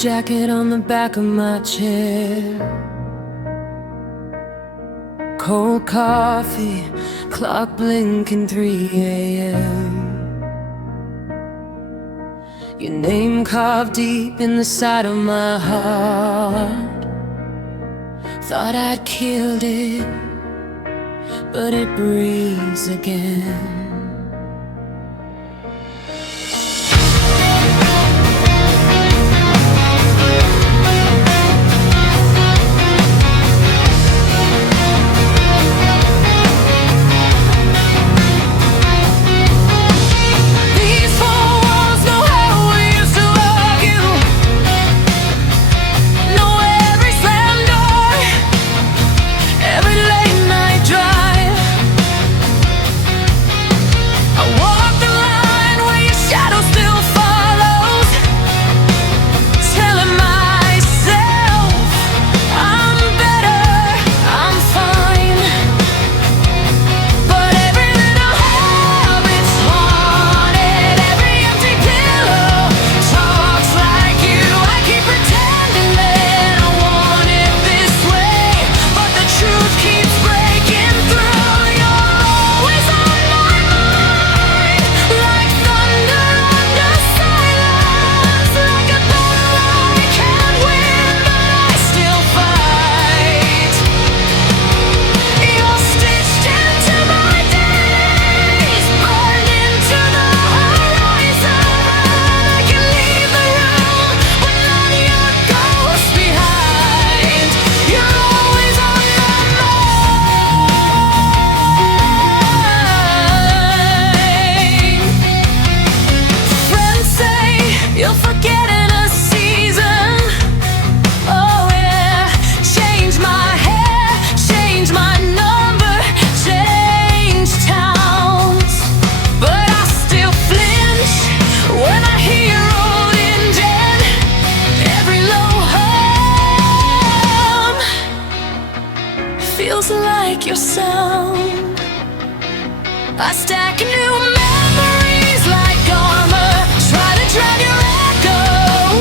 jacket on the back of my chair. Cold coffee, clock blinking 3 a.m. Your name carved deep in the side of my heart. Thought I'd killed it, but it breathes again. Feels like your sound. I stack new memories like armor. Try to drown your echo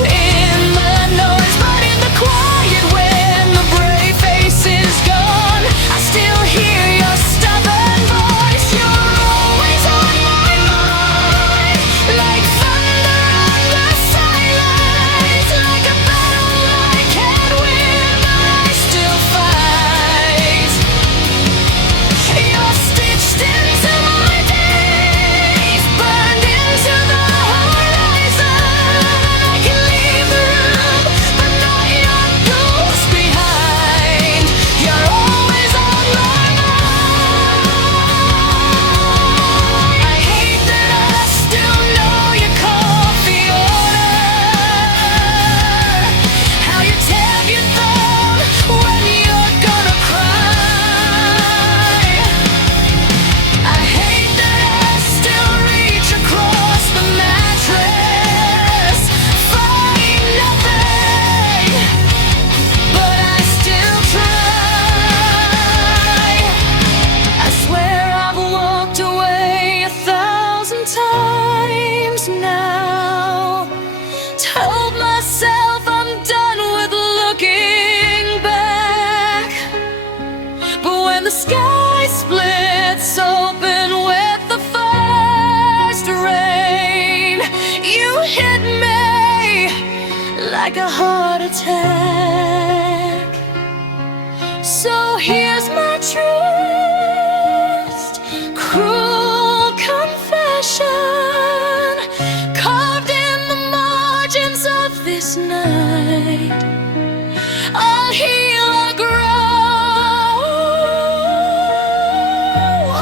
in the noise, but in the quiet when the brave face is gone, I still hear your stubborn voice. You're always on my mind, like thunder under silence, like a battle I can't win, but I still fight. You're stitched into my days, burned into the horizon. I can leave the room, but not your ghost behind. You're always on my mind. I hate that I still know your coffee order, how you tap your thumb when you're gonna cry. I hate that I still reach across the mattress, find nothing, but I still try. I swear I've walked away 1,000 times now, told myself I'm done with looking back. But when the sky splits open with the first rain, you hit me like a heart attack. So here's my truest, cruel confession, carved in the margins of this night. I'll heal or grow.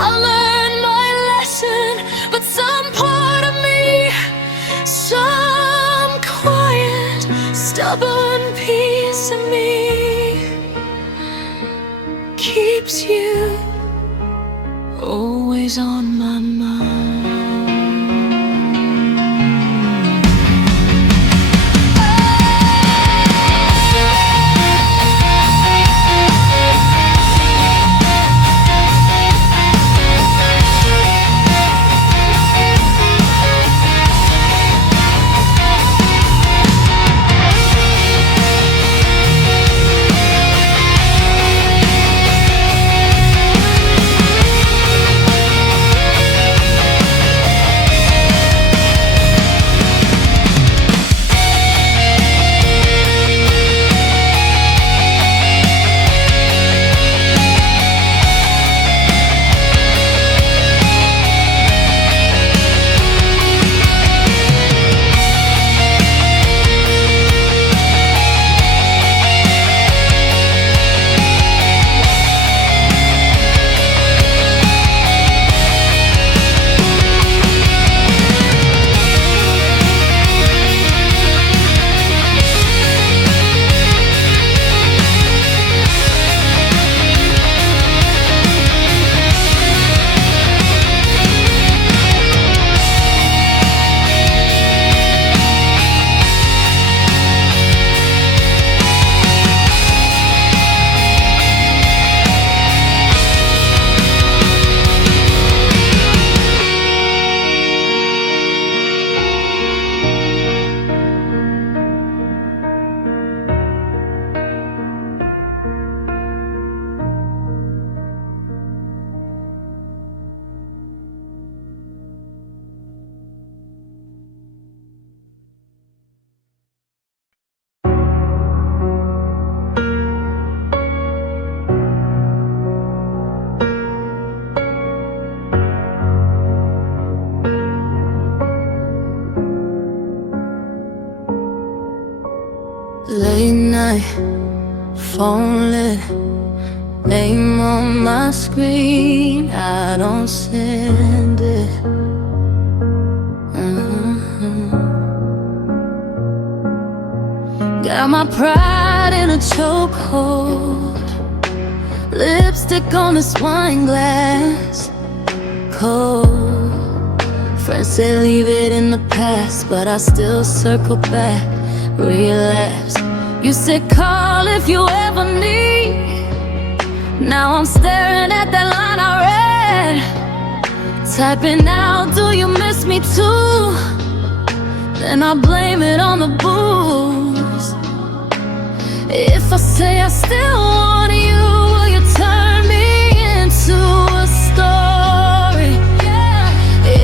I'll learn my lesson, but some part of me, some quiet, stubborn piece of me, keeps you always on my mind. Late night, phone lit, name on my screen, I don't send it. Got my pride in a chokehold, lipstick on this wine glass, cold. Friends say leave it in the past, but I still circle back, relapse. You said call if you ever need. Now I'm staring at that line I read, typing out, do you miss me too? Then I blame it on the booze. If I say I still want you, will you turn me into a story?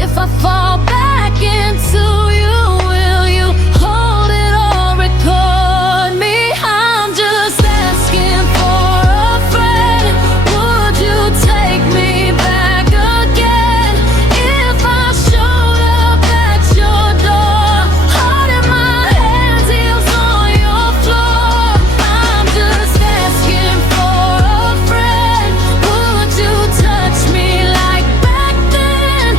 If I fall back into you, will you hold it or record me? I'm just asking for a friend. Would you take me back again? If I showed up at your door, heart in my hands, heels on your floor. I'm just asking for a friend. Would you touch me like back then?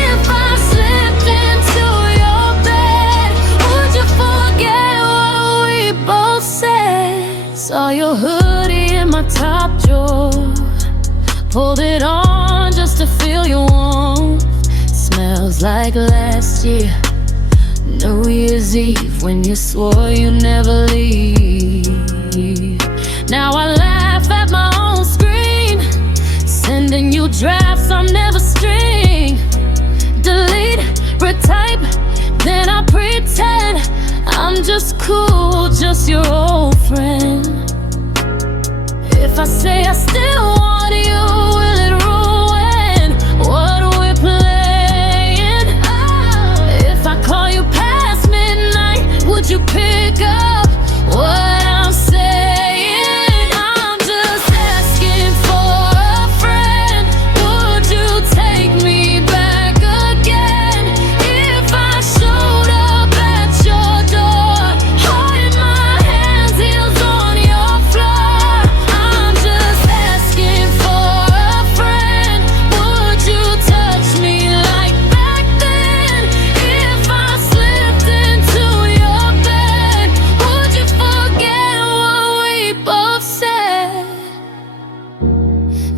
If I slipped into your bed, would you forget what we both said? Saw your hoodie in my top drawer, pulled it on just to feel your warmth. Smells like last year, New Year's Eve, when you swore you'd never leave. Now I laugh at my own screen, sending you drafts I'll never string. Delete, retype, then I pretend I'm just cool, just your old friend. If I say I still want you, will it ruin what we're playing? If I call you past midnight, would you pick up what I'm saying? I'm just asking for a friend. Would you take me back again? If I showed up at your door, heart in my hands, heels on your floor. I'm just asking for a friend. Would you touch me like back then? If I slipped into your bed, would you forget what we both said?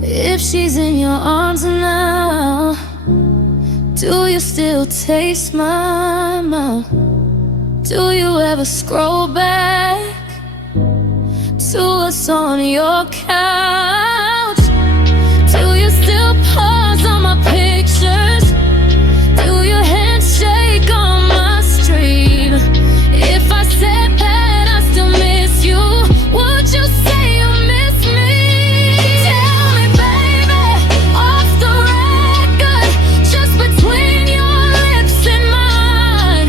If she's in your arms now, do you still taste my mouth? Do you ever scroll back to us on your couch? Do you still pause on my pictures? Do your hands shake on my stream? If I said that I still miss you, would you say you miss me? Tell me, baby, off the record, just between your lips and mine.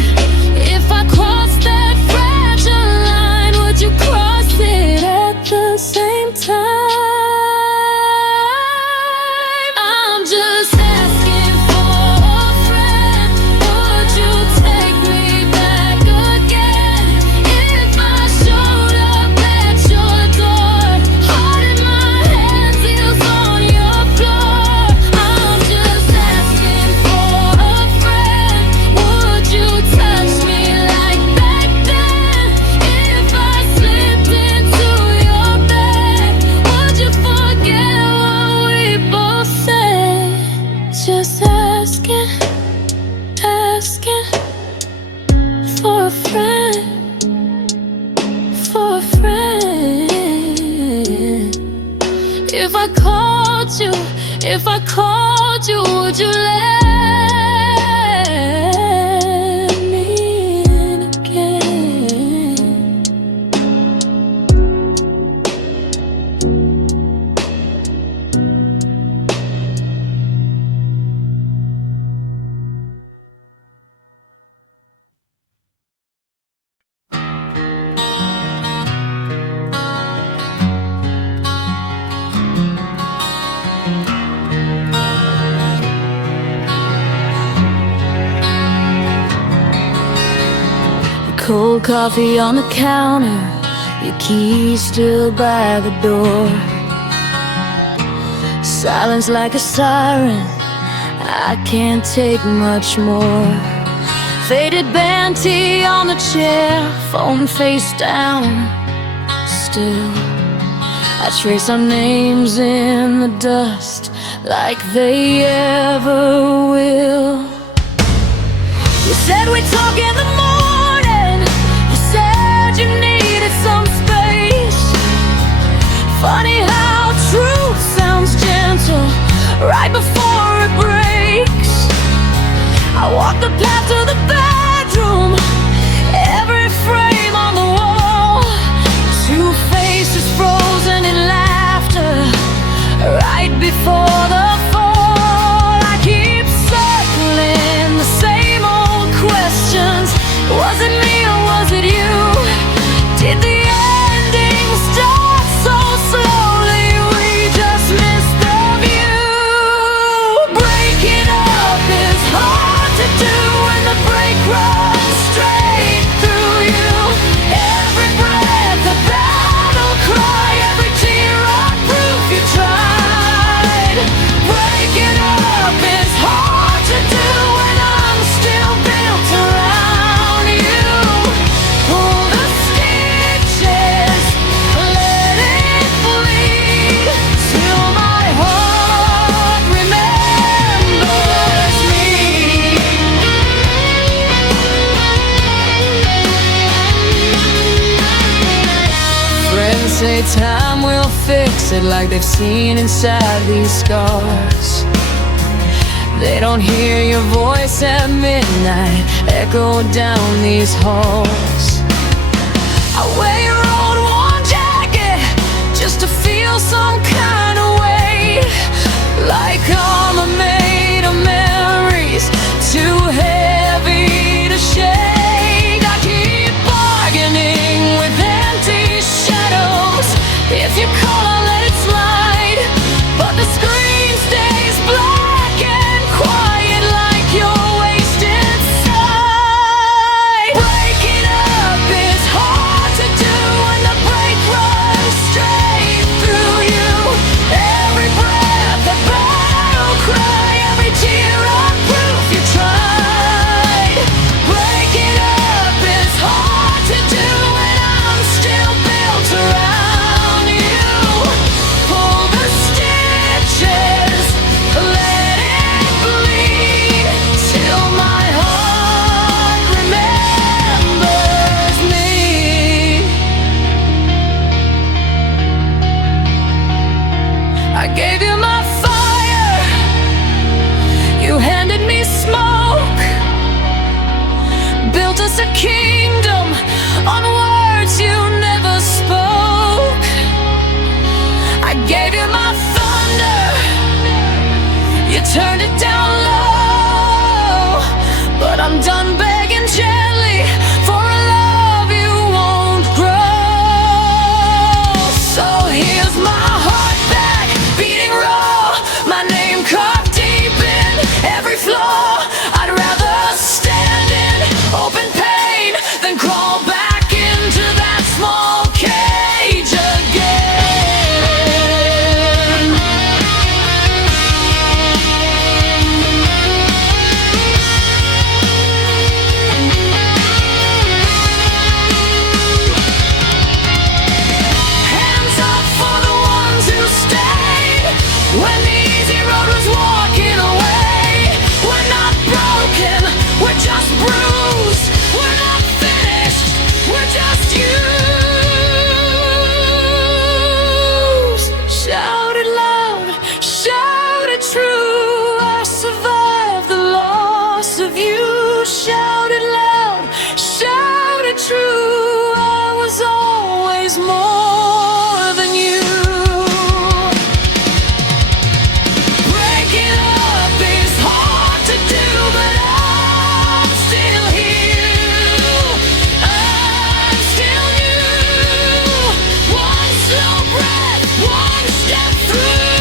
If I crossed that fragile line, would you cross it at the same time? I'm just asking for a friend. Would you take me back again? If I showed up at your door, heart in my hands, heels on your floor. I'm just asking for a friend. Would you touch me like back then? If I slipped into your bed, would you forget what we both said? Just asking, asking for a friend, for a friend. If I called you, would you let me in again? Cold coffee on the counter, key still by the door. Silence like a siren, I can't take much more. Faded band tee on the chair, phone face down. Still, I trace our names in the dust like they ever will. You said we'd talk in the morning. You said you needed some space. Funny how truth sounds gentle right before it breaks. I walk the path to the bedroom, every frame on the wall. Two faces frozen in laughter right before the fall. I keep circling the same old questions. Was it me or was it you? Did the ending start so slowly we just missed the view? Breaking up is hard to do when the break runs straight through you. Every breath a battle cry, every tear a proof you tried. Breaking up is hard to do when I'm still built around you. Pull the stitches, let it bleed till my heart remembers me. Friends say time will fix it, like they've seen inside these scars. They don't hear your voice at midnight echo down these halls. I wear your old worn jacket just to feel some kind of way, like armor made of memories too heavy to shake. I keep bargaining with empty shadows. If you call, I'll let it slide, but the screen stays black and quiet like you're wasted sight. Breaking up is hard to do when the break runs straight through you. Every breath a battle cry, every tear a proof you tried. Breaking up is hard to do when I'm still built around you. Pull the stitches, let it bleed till my heart remembers me. I gave you my fire, you handed me smoke, built us a kingdom on words you never spoke. I gave you my thunder, you turned it down low, but I'm done begging gently for a love you won't grow. So here's my heart back, beating raw, my name carved deep in every flaw. I'd rather stand in open pain than crawl back into that small cage again. Hands up for the ones who stayed when the easy road was walking away. We're not broken, we're just bruised. We're not finished, we're just used. Shout it loud, shout it true. I survived the loss of you. Shout it loud, shout it true. I was always more than you. Breaking up is hard to do, but I'm still here. I'm still you. One slow breath, one step through.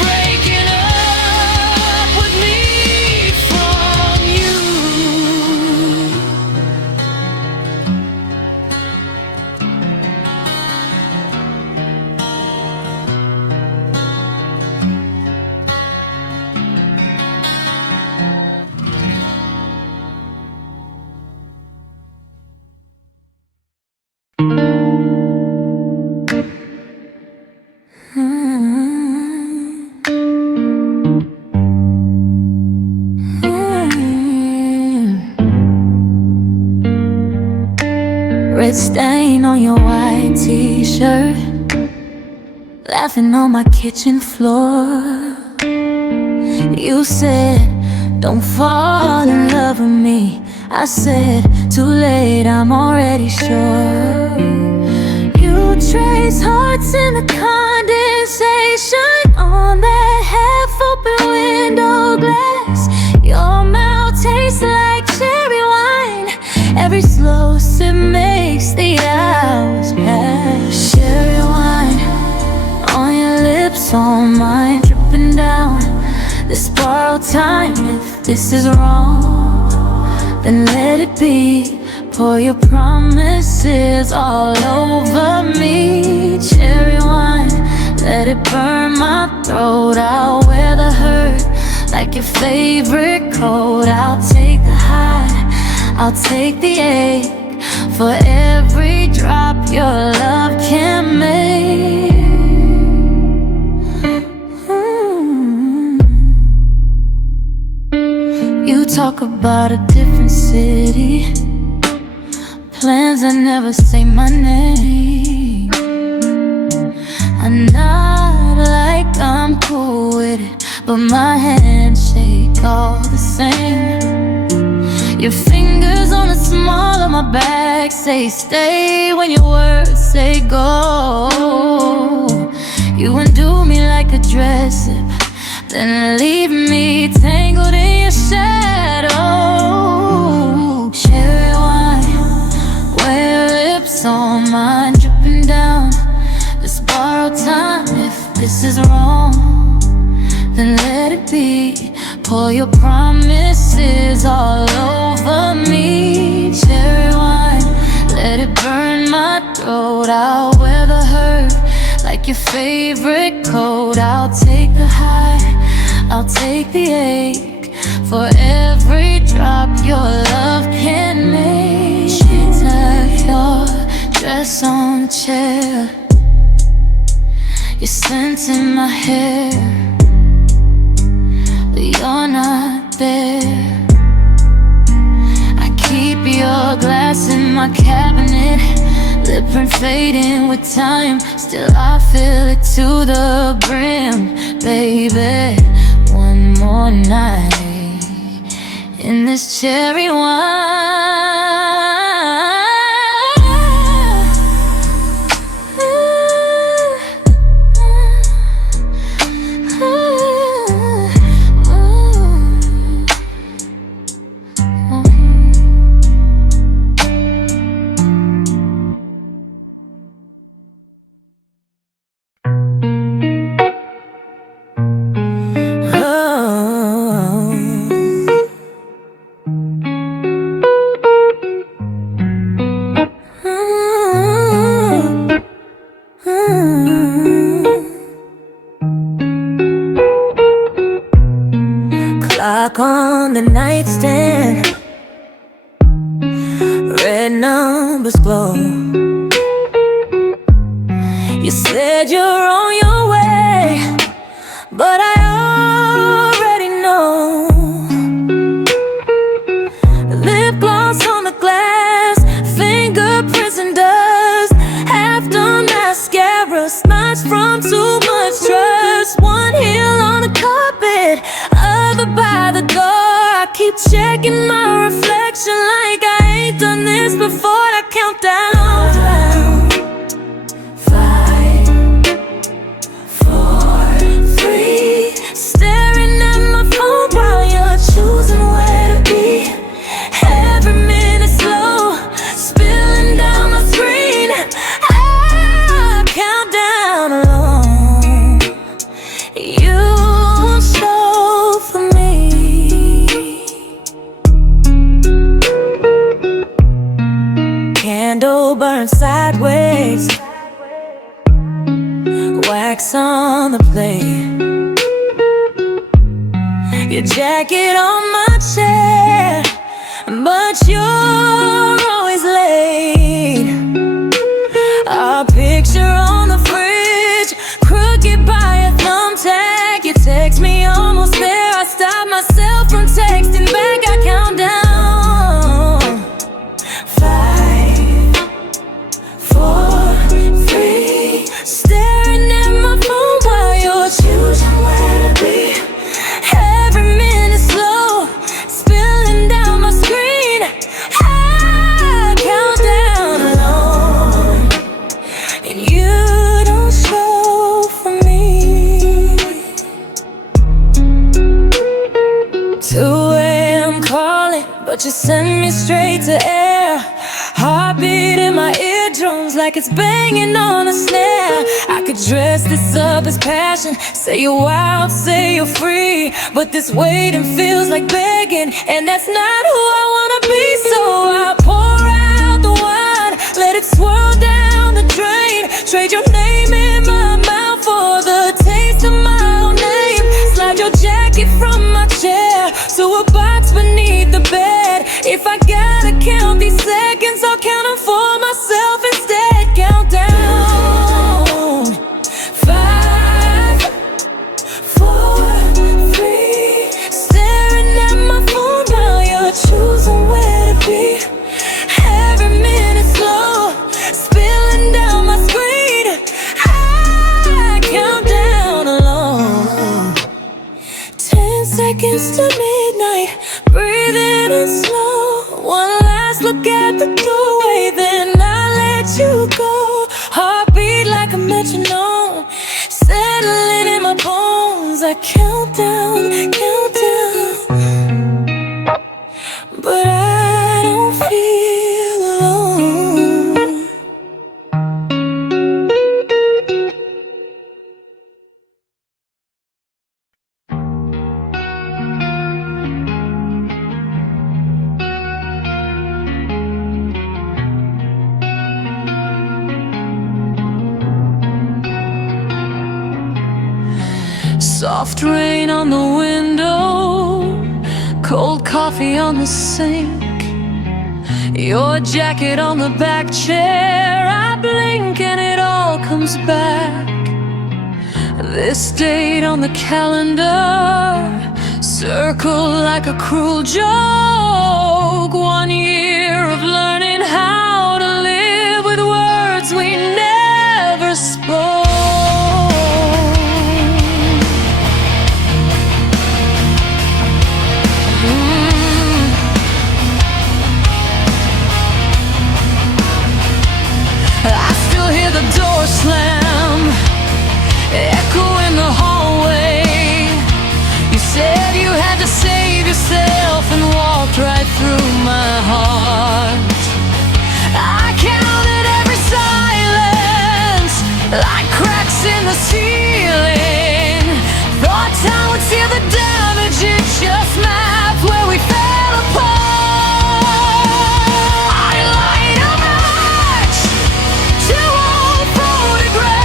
Breaking up with me from you. red stain on your white t-shirt, laughing on my kitchen floor. You said, don't fall in love with me. I said, too late, I'm already sure. You trace hearts in the condensation on that half-open window glass. Your mouth tastes like cherry wine. Every slow sip makes the hours pass. Cherry wine on your lips, on mine, dripping down this borrowed time. If this is wrong, then let it be. Pour your promises all over me. Cherry wine, let it burn my throat. I'll wear the hurt like your favorite coat. I'll take the high, I'll take the ache, for every drop your love can make. You talk about a different city, plans that never say my name. I'm not like I'm cool with it, but my handshake all the same. Your fingers on the small of my back say stay when your words say go. You undo me like a dress zip, then leave me tangled in your shadow. Cherry wine, where your lips on mine, dripping down this borrowed time. If this is wrong, then let it be. Pour your promises all over me. Cherry wine, let it burn my throat. I'll wear the hurt like your favorite coat. I'll take the high, I'll take the ache, for every drop your love can make. She tucked your dress on the chair, your scent in my hair, but you're not there. I keep your glass in my cabinet, lip print fading with time. Still I fill it to the brim, baby. One more night in this cherry wine. Clock on the nightstand, red numbers glow. You said you're on your way, but I already know. Lip gloss on the glass, fingerprints and dust, half done mascara, smudged from too much trust. One heel on the carpet, other by the door. I keep checking my reflection like I ain't done this before. I count down. 5, 4, 3. Staring at my phone while you're choosing where to be. Every minute slow, spilling down my screen. I count down alone. You won't show for me. Candle burns sideways, wax on the plate. Your jacket on my chair, but you're always late. Our picture on the fridge, crooked by a thumbtack. You text me almost there, I stop myself from texting back. I count down. 5, but you send me straight to air. Heartbeat in my eardrums like it's banging on a snare. I could dress this up as passion, say you're wild, say you're free, but this waiting feels like begging, and that's not who I wanna be. So I pour out the wine, let it swirl down the drain. Trade your name in my mouth for the taste of my own name. Slide your jacket from my chair to a box beneath the bed. If I gotta count these seconds, I'll count them for myself instead. Count down. 5, 4, 3. Staring at my phone while you're choosing where to be. Every minute slow, spilling down my screen. I count down alone. 10 seconds to midnight, breathing in slow. One last look at the doorway, then I let you go. Heartbeat like a metronome, settling in my bones. I count down, but I don't feel alone. Soft rain on the window, cold coffee on the sink, your jacket on the back chair. I blink and it all comes back. This date on the calendar, circle like a cruel joke. 1 year of learning how to live with words we never spoke. The door slam, echo in the hallway. You said you had to save yourself and walked right through my heart. I counted every silence like cracks in the ceiling. Thought time would seal the damage, it just mapped where we fell apart. I light a match to old photographs.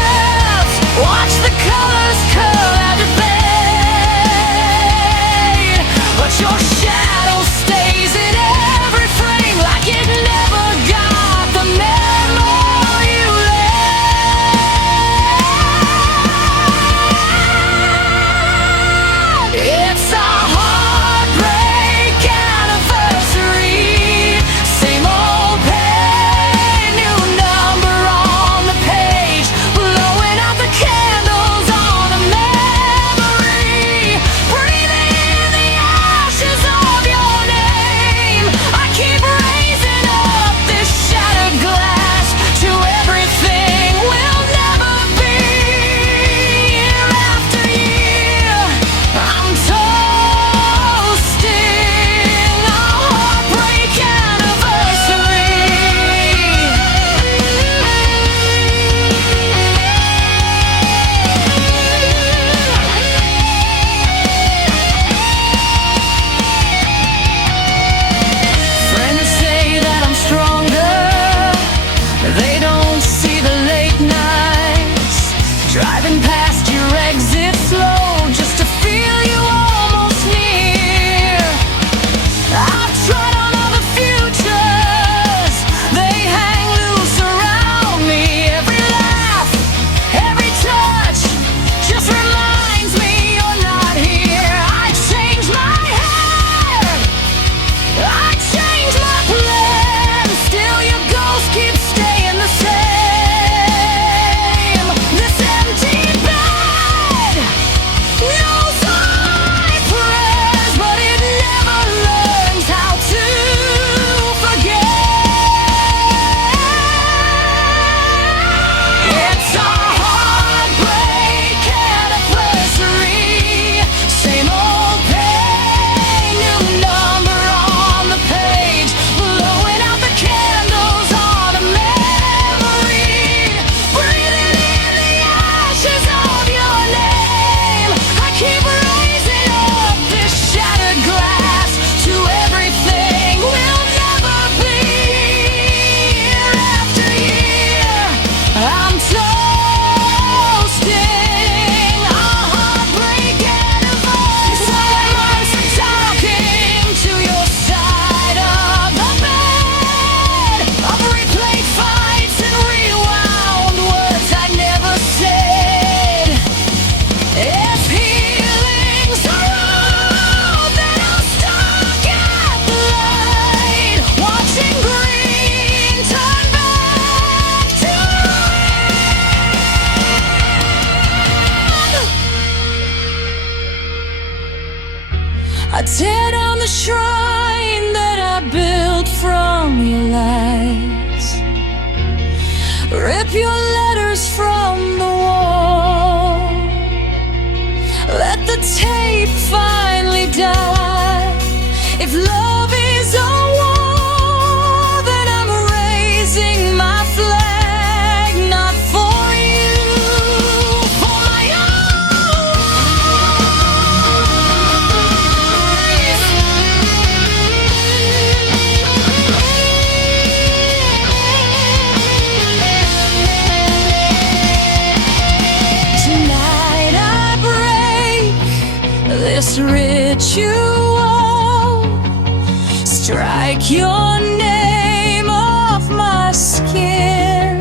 Strike your name off my skin.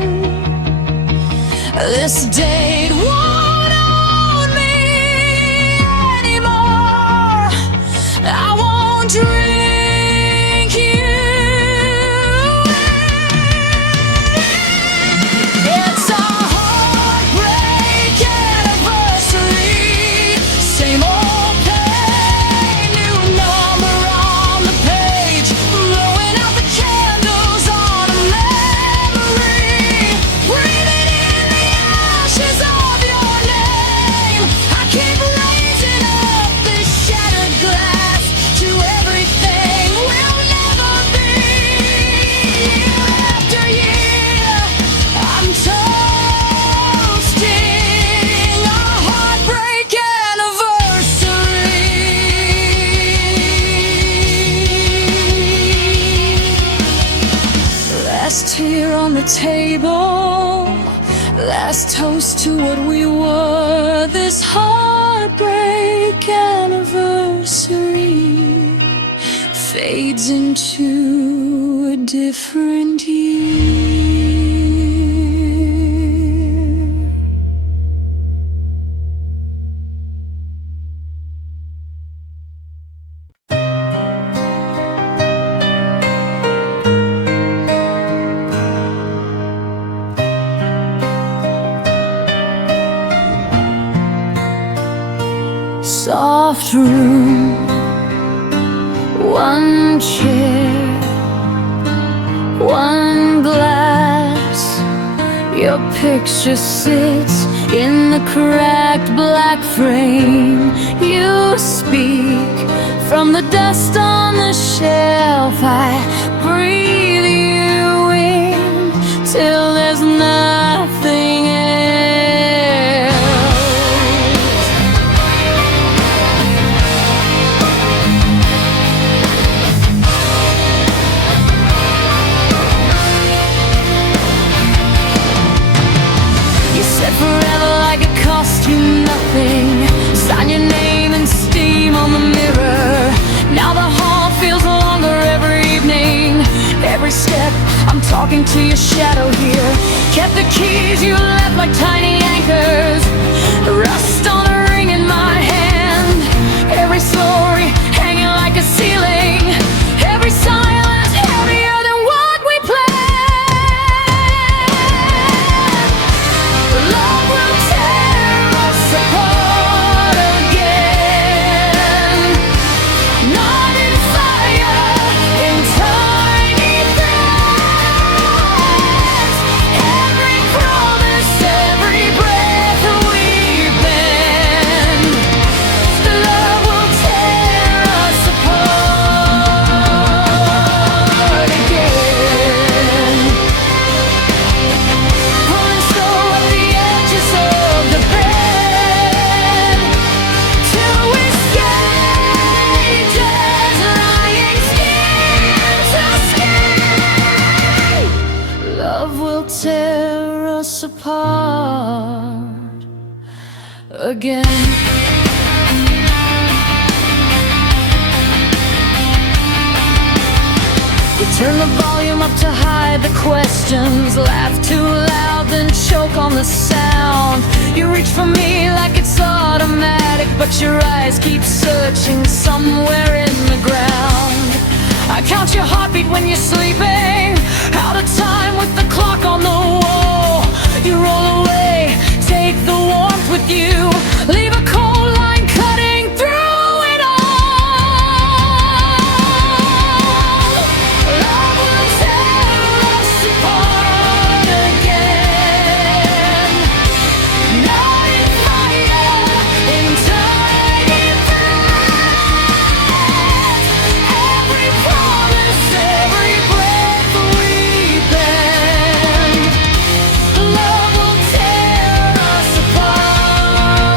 This date won't own me anymore. I won't drink you in. It's a heartbreak anniversary. Same old pain, new number on the page. Blowing out the candles on a memory. Breathing in the ashes of your name. I keep raising up this shattered glass to everything we'll never be. Year after year, I'm toasting our heartbreak anniversary. Last tear on the table, last toast to what we were. This heartbreak anniversary fades into a different year. Soft room, one chair, one glass. Your picture sits in the cracked black frame. You speak from the dust on the shelf. I breathe you in till there's nothing else. Forever like it cost you nothing. Sign your name in steam on the mirror. Now the hall feels longer every evening. Every step I'm talking to your shadow here. Kept the keys you left like tiny anchors. Rust on a ring in my hand. Every story hanging like a ceiling. Every silence heavier than what we planned. Love will tear us apart again. Not in fire, in tiny threads. Every promise, every breath we bend. Love will tear us apart again. Pulling slow at the edges of the bed till we skate as lying skin to skin. Love will tear us apart again. You turn the volume up to hide the questions. Laugh too loud, then choke on the sound. You reach for me like it's automatic, but your eyes keep searching somewhere in the ground. I count your heartbeat when you're sleeping. Out of time with the clock on the wall. You roll away, take the warmth with you. Leave a cold line cutting through it all. Love will tear us apart again. Not in fire, in tiny threads. Every promise, every breath we bend. Love will tear us apart.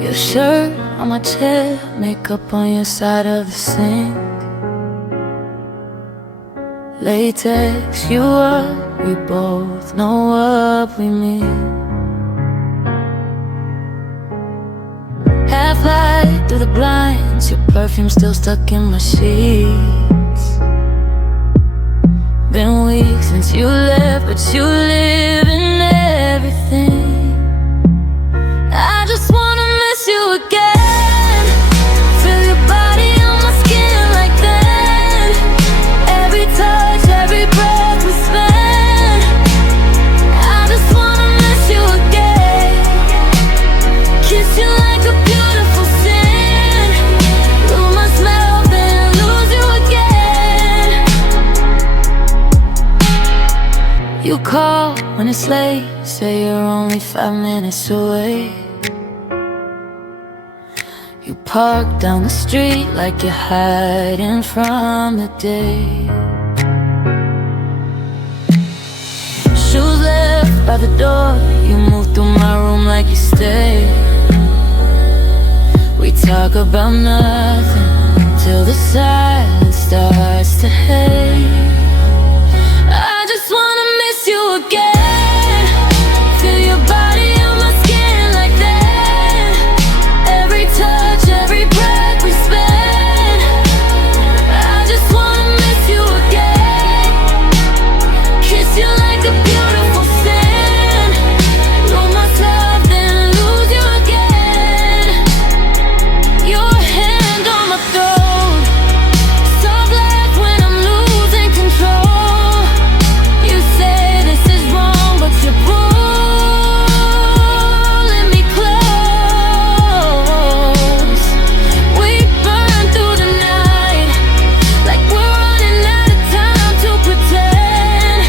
Your shirt on my chair, makeup on your side of the sink. Latex, you up, we both know what we mean. Half light through the blinds, your perfume still stuck in my sheets. Been weeks since you left, but you live in everything. I just wanna miss you again. Feel your body on my skin like that. Every touch, every breath we spend. I just wanna miss you again. Kiss you like a beautiful sin. Lose my smell, then lose you again. You call when it's late, say you're only 5 minutes away. You park down the street like you're hiding from the day. Shoes left by the door, you move through my room like you stay. We talk about nothing till the silence starts to hate. I just wanna miss you again. Feel your body on my skin like that. Every touch, every breath we spend. I just wanna miss you again. Kiss you like a beautiful sin. Lose myself, then lose you again. Your hand on my throat, soft laugh when I'm losing control. You say this is wrong, but you're pulling me close. We burn through the night like we're running out of time to pretend.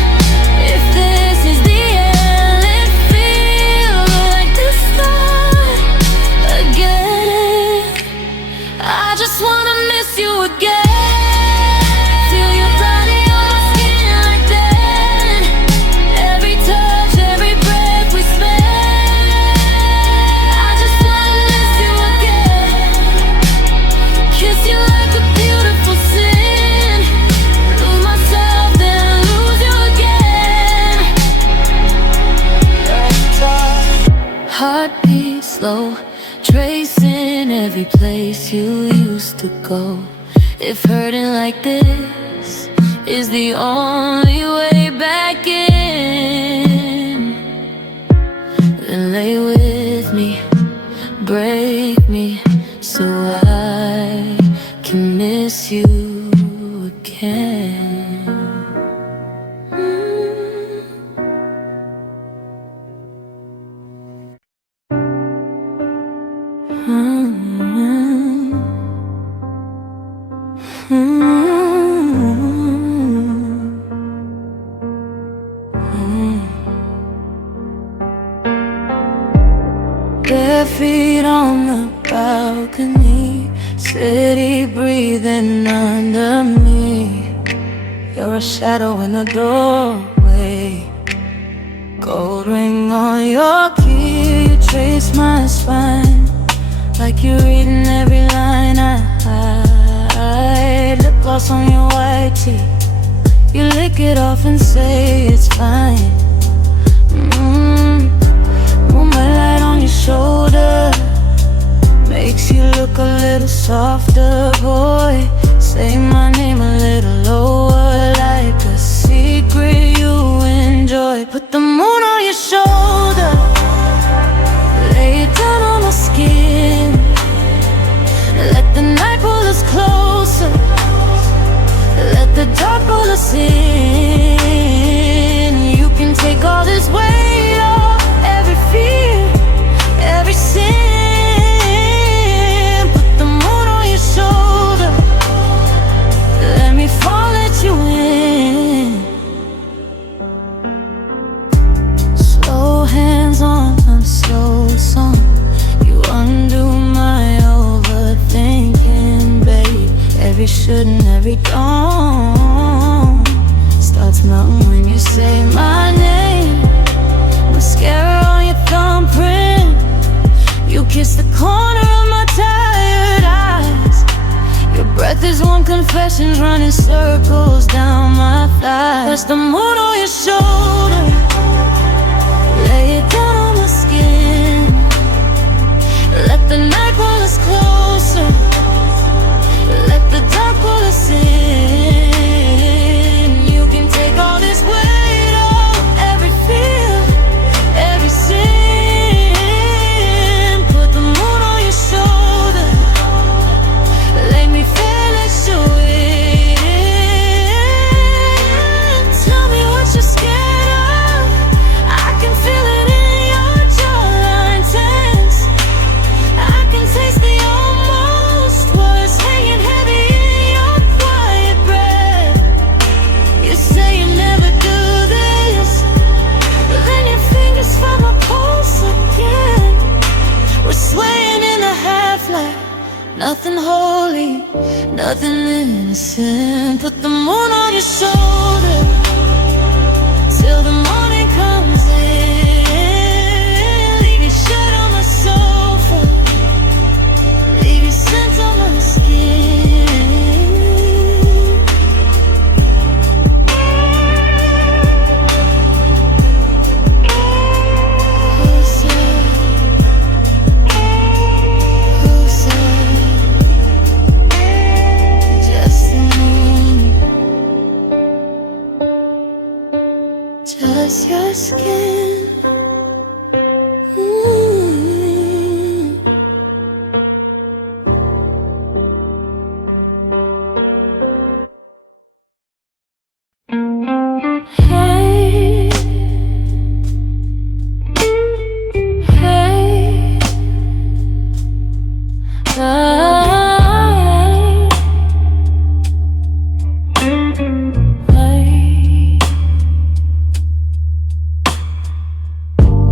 If this is the end, let it feel like the start again. I just wanna miss you again. Feel your body on my skin like that. Every touch, every breath we spend. I just wanna miss you again. Kiss you like a beautiful sin. Lose myself, then lose you again. Heartbeat slow, tracing every place you used to go. If hurting like this is the only way back in, then lay with me, break me, so I can miss you again. Bare feet on the balcony, city breathing under me. You're a shadow in the doorway, gold ring on your key. You trace my spine like you're reading every line I hide. Lip gloss on your white tee, you lick it off and say it's fine. Moonlight on your shoulder makes you look a little softer, boy. Say my name a little lower. the sin. You can take all this weight off, every fear, every sin. Put the moon on your shoulder, let me fall, let you in. Slow hands on a slow song, you undo my overthinking, babe. Every should and every don't starts melting when you say my name. Mascara on your thumbprint, you kiss the corner of my tired eyes. Your breath is warm confessions running circles down my thighs. Press the moon on your shoulder, lay it down on my skin. Let the night pull us closer, let the dark pull us in. You can take all this weight off, every fear, every sin. Put the moon on your shoulder, let me feel it, show it. Tell me what you're scared of, I can feel it in your jawline tense. I can taste the almost, words hanging heavy in your quiet breath. You say you never do this, but then your fingers find my pulse again. We're swaying in the half-light, nothing holy, nothing innocent. Put the moon on your shoulder, till the morning comes in. Leave your shirt on my sofa, leave your scent on my skin. Who said, just the moon, just your skin. Hey, hey,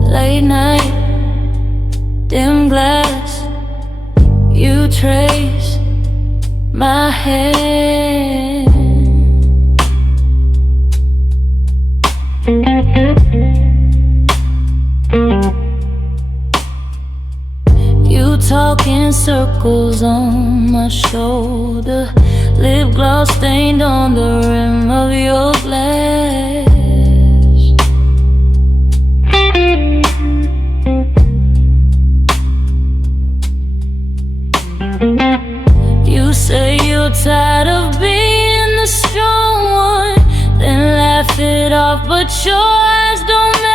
late night, dim glass, you trace my hand. You talk in circles on my shoulder, lip gloss stained on the rim of your glass. You say you're tired of being the strong one, then laugh it off, but your eyes don't match.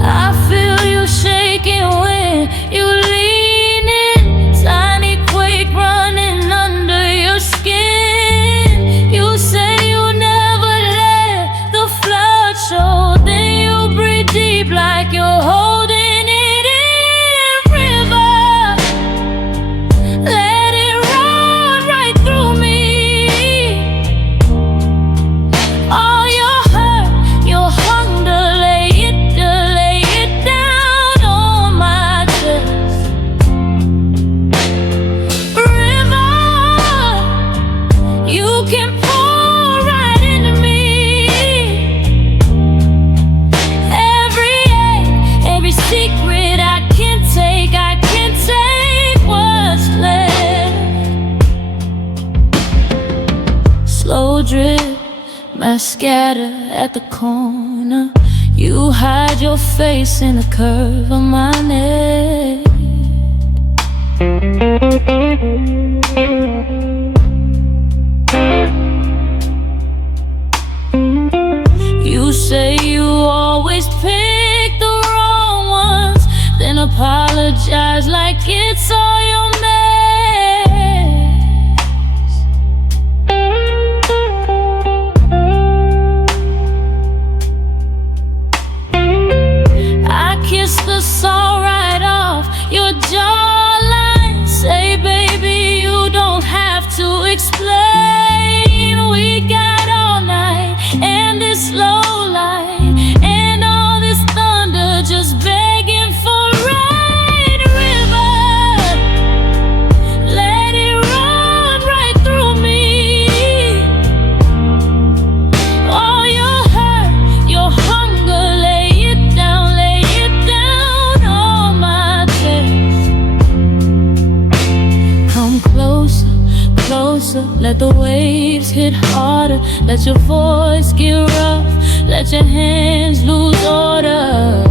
I feel you shaking when you lean in, tiny quake running under your skin. You say you never let the flood show, then you breathe deep like you're holding it in. River, let it run right through me. All your hurt, your hunger, lay it down on my chest. River, you can pour right into me. Every ache, every secret I can take what's left. Slow drip, mascara at the corner. You hide your face in the curve of my neck. You say you always pick the wrong one, like it's all your mess. I kiss the salt right off your jawline. Say, baby, you don't have to explain. We got all night and this low light and all this thunder just begging for rain. River, let it run right through me. All your hurt, your hunger, lay it down on my chest. Come closer, closer, let the waves hit harder. Let your voice get rough, let your hands lose order.